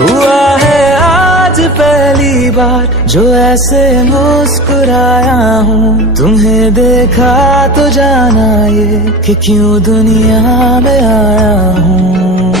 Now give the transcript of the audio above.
हुआ है आज पहली बार जो ऐसे मुस्कुराया हूँ, तुम्हें देखा तो जाना ये कि क्यों दुनिया में आया हूँ।